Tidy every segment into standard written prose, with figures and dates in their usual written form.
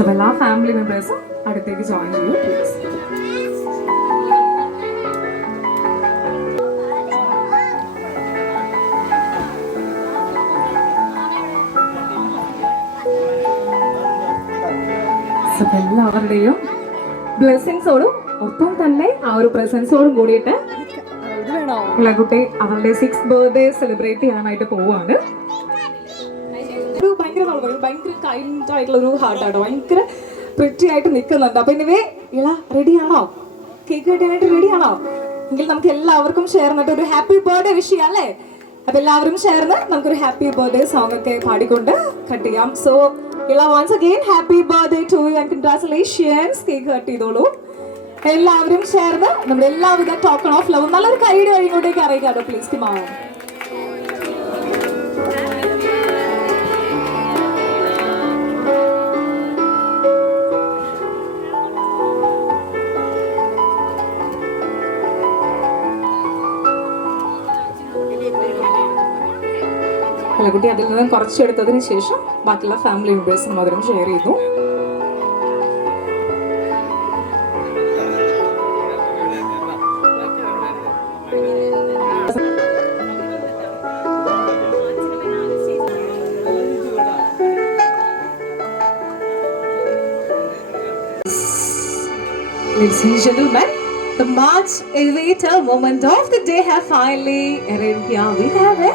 So എല്ലാ family മെമ്പേഴ്സും അടുത്തേക്ക് join ചെയ്യൂ പ്ലീസ്. എല്ലാവരുടെയും ബ്ലെസ്സിങ്സോടും ഒപ്പം തന്നെ ആ ഒരു പ്രസൻസോടും കൂടിയിട്ട് കുട്ടി അവരുടെ 6th ബർത്ത്ഡേ സെലിബ്രേറ്റ് ചെയ്യാനായിട്ട് പോവാണ്. ഒരു ഭയങ്കര കൈൻഡ് ആയിട്ടുള്ള ഒരു ഹാർട്ടാട്ടോ, ഭയങ്കര പ്രിറ്റി ആയിട്ട് നിൽക്കുന്നുണ്ട്. അപ്പൊ ഇനിവേ റെഡിയാണോ? കേക്ക് കട്ടാനായിട്ട് റെഡിയാണോ? എങ്കിൽ നമുക്ക് എല്ലാവർക്കും ചേർന്നിട്ട് ഒരു ഹാപ്പി ബർത്ത്ഡേ വിഷ് ചെയ്യാം അല്ലേ? അപ്പൊ എല്ലാവരും ചേർന്ന് നമുക്കൊരു ഹാപ്പി ബർത്ത്ഡേ സോങ് ഒക്കെ പാടിക്കൊണ്ട് കട്ട് ചെയ്യാം. So once again happy birthday to you and congratulations. Cake cut ചെയ്തോളൂ എല്ലാവരും ചേർന്ന്. നമ്മുടെ എല്ലാവിധ ടോക്കൺ ഓഫ് ലവ് നല്ലൊരു കൈയുടെ വഴി ഇങ്ങോട്ടേക്ക് അറിയിക്കാട്ടോ പ്ലീസ്. മാവും കുട്ടി അതിൽ നിന്നും കുറച്ചെടുത്തതിന് ശേഷം ബാക്കിയുള്ള ഫാമിലി മെമ്പേഴ്സും മധുരം ഷെയർ ചെയ്തു. Ladies and gentlemen, the much awaited moment of the day have finally arrived. Here we have a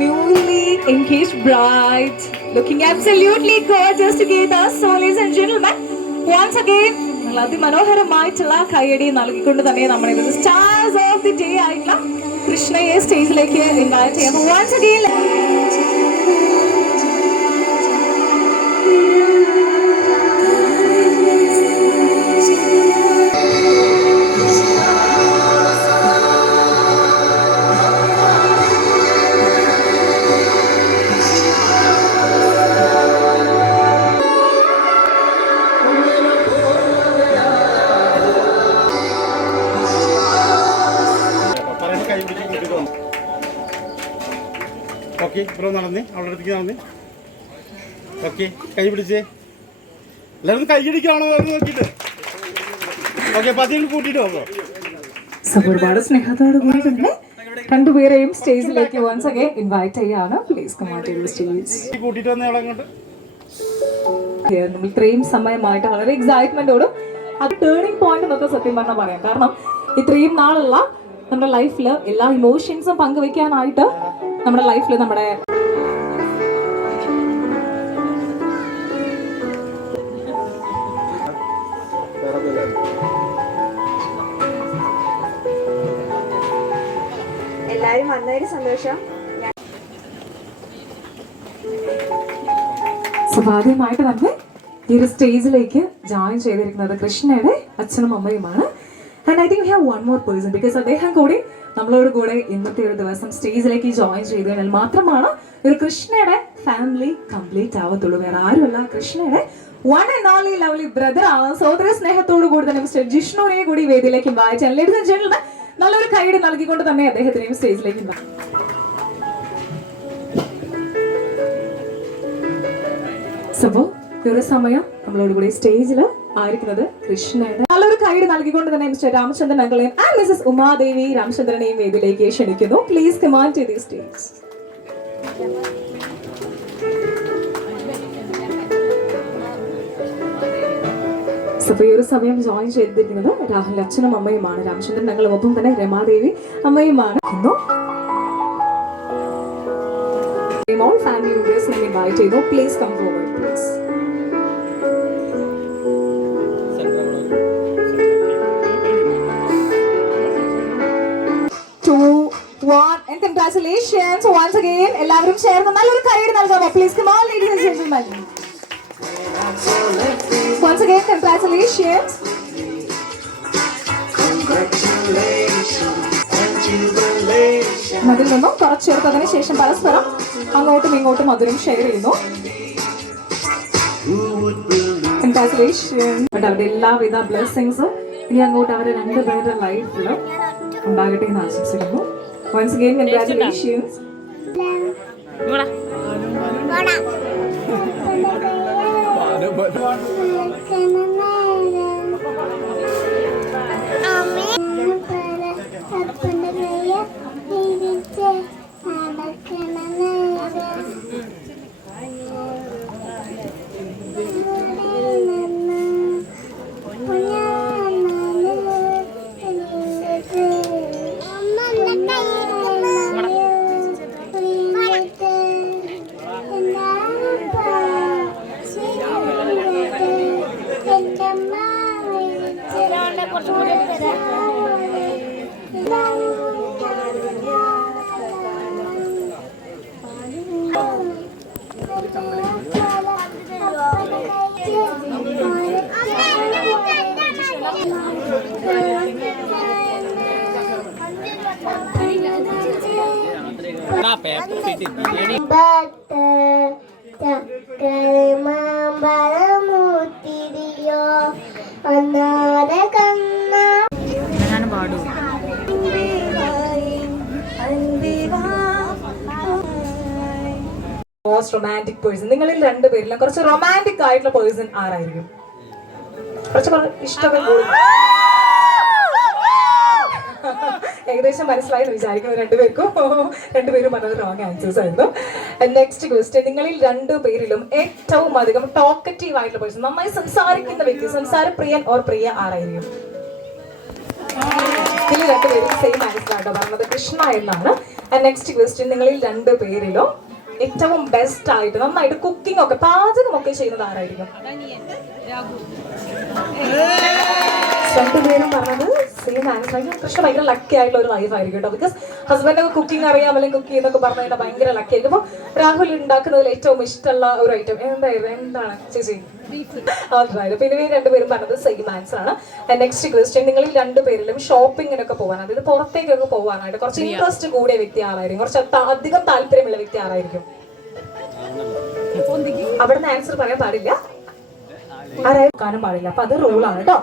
newly engaged bride looking absolutely gorgeous together. So ladies and gentlemen, once again അതിമനോഹരമായിട്ടുള്ള കൈയടി നൽകിക്കൊണ്ട് തന്നെ നമ്മുടെ stars of the day ആയിട്ടുള്ള കൃഷ്ണയെ സ്റ്റേജിലേക്ക് invite ചെയ്യാം. once again okay bro നടന്നേ അവളുടെ അടുത്തേക്ക് നടന്നേ. ഓക്കെ കൈ പിടിച്ചേ എല്ലാവരും കൈയടിക്കാണോ നോക്കിയിട്ട്. ഓക്കെ പതിയെ കൂട്ടിയിട്ട് പോകോ. ഒരുപാട് സ്നേഹത്തോട് കൂടി തന്നെ രണ്ടുപേരെയും സ്റ്റേജിലേക്ക് വൺസ് അഗൈൻ ഇൻവൈറ്റ് ചെയ്യാണ്. Please come to the stage. കൂട്ടിയിട്ട് വന്നേ അവളെ അങ്ങോട്ട്. നമ്മൾ ഇത്രയും സമയമായിട്ട് വളരെ എക്സൈറ്റ്മെന്റോടും അത് ടേണിംഗ് പോയിന്റ് എന്നൊക്കെ സത്യം പറഞ്ഞാൽ പറയാം. കാരണം ഇത്രയും നാളുള്ള നമ്മുടെ ലൈഫിൽ എല്ലാ ഇമോഷൻസും പങ്കുവെക്കാനായിട്ട് നമ്മുടെ ലൈഫിൽ നമ്മുടെ എല്ലാവരും വന്നതിന് സന്തോഷം. ആദ്യമായിട്ട് തന്നെ ഈ ഒരു സ്റ്റേജിലേക്ക് ജോയിൻ ചെയ്തിരിക്കുന്നത് കൃഷ്ണയുടെ അച്ഛനും അമ്മയുമാണ്. And I think we have one more person because അദ്ദേഹം കൂടി നമ്മളോട് കൂടെ ഇന്നത്തെ ഒരു ദിവസം സ്റ്റേജിലേക്ക് ജോയിൻ ചെയ്തു കഴിഞ്ഞാൽ മാത്രമാണ് ഒരു കൃഷ്ണയുടെ ഫാമിലി കംപ്ലീറ്റ് ആവത്തുള്ളൂ. വേറെ ആരുമല്ല, കൃഷ്ണയുടെ one and only lovely brother ആണ്. സഹോദര സ്നേഹത്തോടു കൂടി തന്നെ മിസ്റ്റർ ജിഷ്ണുവിനെ കൂടി വേദിയിലേക്ക് വായിച്ചാൽ ലേഡീസ് ആൻഡ് ജെന്റിൽമെൻ നല്ലൊരു കൈയ്യടി നൽകിക്കൊണ്ട് തന്നെ അദ്ദേഹത്തിനെയും സ്റ്റേജിലേക്ക് വായിക്കും. സോ ഈ ഒരു സമയം നമ്മളോട് കൂടി സ്റ്റേജിൽ ആയിരിക്കുന്നത് കൃഷ്ണയുടെ നല്ലൊരു കൈയ്യടി നൽകിക്കൊണ്ട് തന്നെ മിസ്റ്റർ രാമചന്ദ്രൻ അങ്കിളെയും ആൻഡ് മിസസ് ഉമാദേവി രാമചന്ദ്രനെയും വേദിയിലേക്ക് ക്ഷണിക്കുന്നു. Please command to the stage. ഈ ഒരു സമയം ജോയിൻ ചെയ്തിരിക്കുന്നത് രാഹുൽ അച്ഛനും അമ്മയുമാണ്. രാമചന്ദ്രൻ അങ്കിളും ഒപ്പം തന്നെ Ramadevi അമ്മയുമാണ്. all family members will be invited. Please come forward, please. 2, 1 and congratulations once again. എല്ലാവരും ചേർന്ന് നല്ലൊരു കൈയ്യടി നൽകാമോ? Please come on, ladies and gentlemen. Once again, congratulations. അതിൽ നിന്നും കുറച്ചെടുത്തതിന് ശേഷം പരസ്പരം അങ്ങോട്ടും ഇങ്ങോട്ടും മധുരം ഷെയർ ചെയ്യുന്നു. കൺഗ്രാറ്റുലേഷൻ. അവരുടെ എല്ലാവിധ ബ്ലെസ്സിങ്സും ഇനി അങ്ങോട്ട് അവരുടെ രണ്ടുപേരുടെ ലൈഫിൽ ഉണ്ടാകട്ടെ എന്ന് ആശംസിക്കുന്നു. Once again, congratulations. മാമ്പഴമൂത്തിരിയോ ഒന്നാര കണ്ണ മോസ്റ്റ് റൊമാൻറ്റിക് പേഴ്സൺ, നിങ്ങളിൽ രണ്ടുപേരിലും കുറച്ച് റൊമാൻറ്റിക് ആയിട്ടുള്ള പേഴ്സൺ ആരായിരിക്കും? കുറച്ച് ഇഷ്ടപ്പെട്ടു ഏകദേശം മനസ്സിലായെന്ന് വിചാരിക്കുന്നു രണ്ടുപേരും പറഞ്ഞത് റോങ് ആൻസേഴ്സ് ആയിരുന്നു. നെക്സ്റ്റ് ക്വസ്റ്റ്യൻ, നിങ്ങളിൽ രണ്ടുപേരിലും ഏറ്റവും അധികം ടോക്കറ്റീവ് ആയിട്ടുള്ള പേഴ്സൺ, നന്നായി സംസാരിക്കുന്ന വ്യക്തി, സംസാരപ്രിയൻ ഓർ പ്രിയ ആരായിരിക്കും? ഇതിൽ രണ്ടുപേരും സെയിം ആൻസർ ആട്ടോ പറഞ്ഞത്, കൃഷ്ണ എന്നാണ്. നെക്സ്റ്റ് ക്വസ്റ്റ്യൻ, നിങ്ങളിൽ രണ്ടുപേരിലും ഏറ്റവും ബെസ്റ്റ് ആയിട്ട് നന്നായിട്ട് കുക്കിംഗ് ഒക്കെ പാചകമൊക്കെ ചെയ്യുന്നത് ആരായിരിക്കും? രണ്ടുപേരും പറഞ്ഞത് സെയിം ആൻസർ. കൃഷ്ണ ഭയങ്കര ലക്കി ആയിട്ടുള്ള ഒരു ലൈഫ് ആയിരിക്കും കേട്ടോ, ബിക്കോസ് ഹസ്ബൻഡൊക്കെ കുക്കിംഗ് അറിയാം അല്ലെങ്കിൽ കുക്ക് ചെയ്യുന്നൊക്കെ പറഞ്ഞു കഴിഞ്ഞാൽ ഭയങ്കര ലക്കി ആയിരിക്കും. അപ്പോൾ രാഹുൽ ഉണ്ടാക്കുന്നതിൽ ഏറ്റവും ഇഷ്ടമുള്ള ഒരു ഐറ്റം എന്താണ് ചേച്ചി? അതായത് പിന്നെ രണ്ടുപേരും പറഞ്ഞത് സെയിം ആൻസർ ആണ്. നെക്സ്റ്റ് ക്വസ്റ്റ്യൻ, നിങ്ങളിൽ രണ്ടുപേരിലും ഷോപ്പിങ്ങിനൊക്കെ പോകാൻ, അതായത് പുറത്തേക്കൊക്കെ പോകാനായിട്ട് കുറച്ച് ഇൻട്രസ്റ്റ് കൂടിയ വ്യക്തി ആരായിരിക്കും? കുറച്ച് അധികം താല്പര്യമുള്ള വ്യക്തി ആരായിരിക്കും? അവിടുന്ന് ആൻസർ പറയാൻ പാടില്ല, ആരായിരിക്കാനും പാടില്ല, അപ്പൊ അത് റൂളാണ് കേട്ടോ.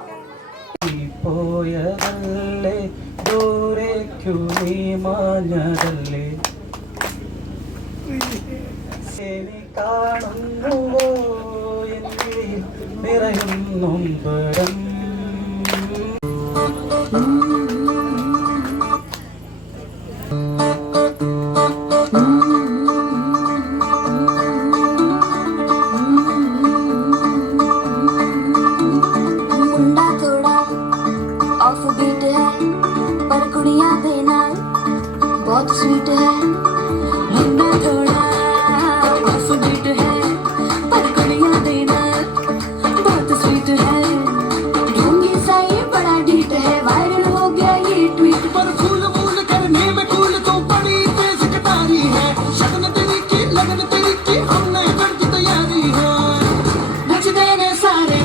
പോയതല്ലേ ദൂരേക്കു നീ മാഞ്ഞതല്ലേ കാണുന്നുവോ എന്നിൽ നിറയുന്നൊമ്പരം बहुत स्वीट है मुन्ना थोड़ा ऑफ बीट है पर कुड़ियां देना बहुत स्वीट है ढूंढी सा ये बड़ा डीट है वायरल हो गया ये ट्वीट पर फूल फूल करने में कूल तो बड़ी तेज कटारी है शगन तेरी की लगन तेरी की हमने कर दी तैयारी है नच देने सारे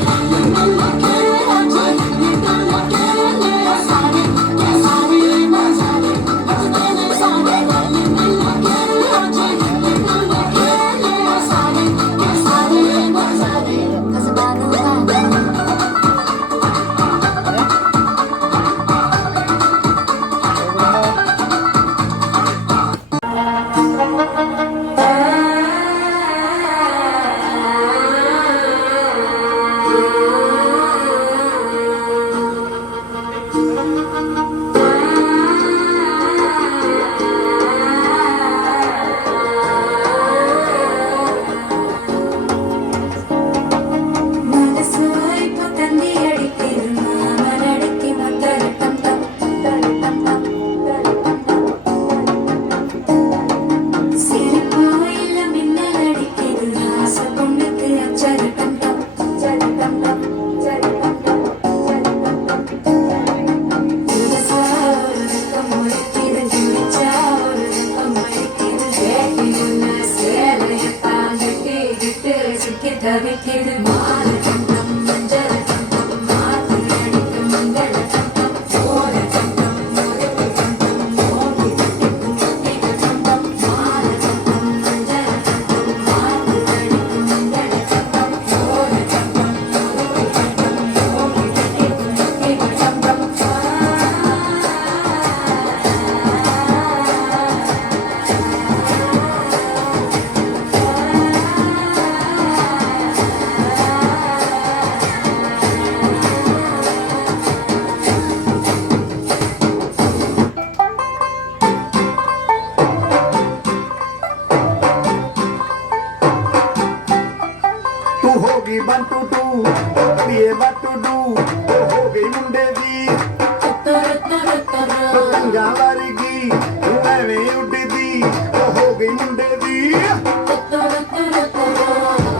ਗਈ ਮੁੰਡੇ ਦੀ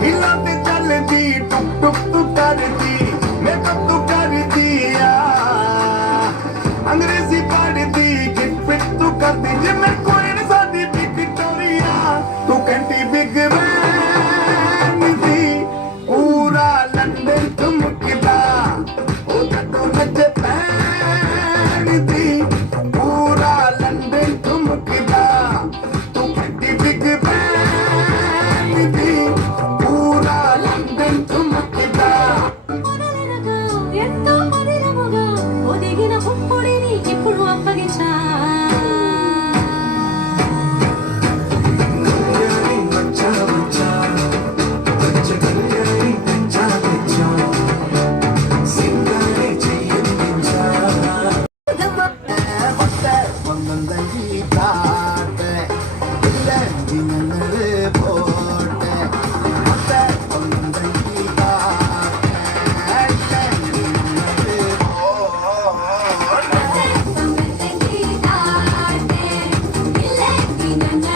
ਹਿੱਲਾਂ ਤੇ ਚੱਲਦੀ ਟੁਕ ਟੁਕ ਤੂੰ ਕਰਦੀ ਮੇਕਅਪ ਤੂੰ ਕਰਦੀ ਆ ਅੰਗਰੇਜ਼ੀ ਪੜ੍ਹਦੀ ਗਿਟ ਫਿਟ ਤੂੰ ਕਰਦੀ ਜਿਵੇਂ ਕੋਈ ਨੀ ਸਾਡੀ ਵਿਕਟੋਰੀਆ ਤੂੰ ਕਹਿੰਦੀ ਬਿਗ ਬੈਨ ਦੀ ਪੂਰਾ ਲੰਡਨ ਚਮਕਦਾ ਉਹ ਜਦੋਂ ਨੱਚੇ ਪੈਣ ਦੀ ਪੂਰਾ ਲੰਡਨ ਚਮਕਦਾ ਤੂੰ ਕਹਿੰਦੀ ਬਿਗ ਬੈਨ ਦੀ ਪੂਰਾ ਲੰਡਨ ਚਮਕਦਾ ఎంతో మధురముగా ఒదిగిన పుప్పుడిని ఇప్పుడు అప్పగించా ਬੱਚਾ ਬੱਚਾ ਬੱਚਾ ਕਲਿਆਣੀ ਬੱਚਾ ਬੱਚਾ ਸਿੰਗਾਰੇ ਚੀਂਦਾ ഹൊട്ടെ വന്നങ്കി താട്ടെ ഇല്ലങ്കി ഞങ്ങള് പോട്ടെ ഹൊട്ടെ വന്നങ്കി താട്ടെ ഇല്ലങ്കി ഞങ്ങള് പോട്ടെ సంగతి దాటే ఇల్లెక్కి నన్న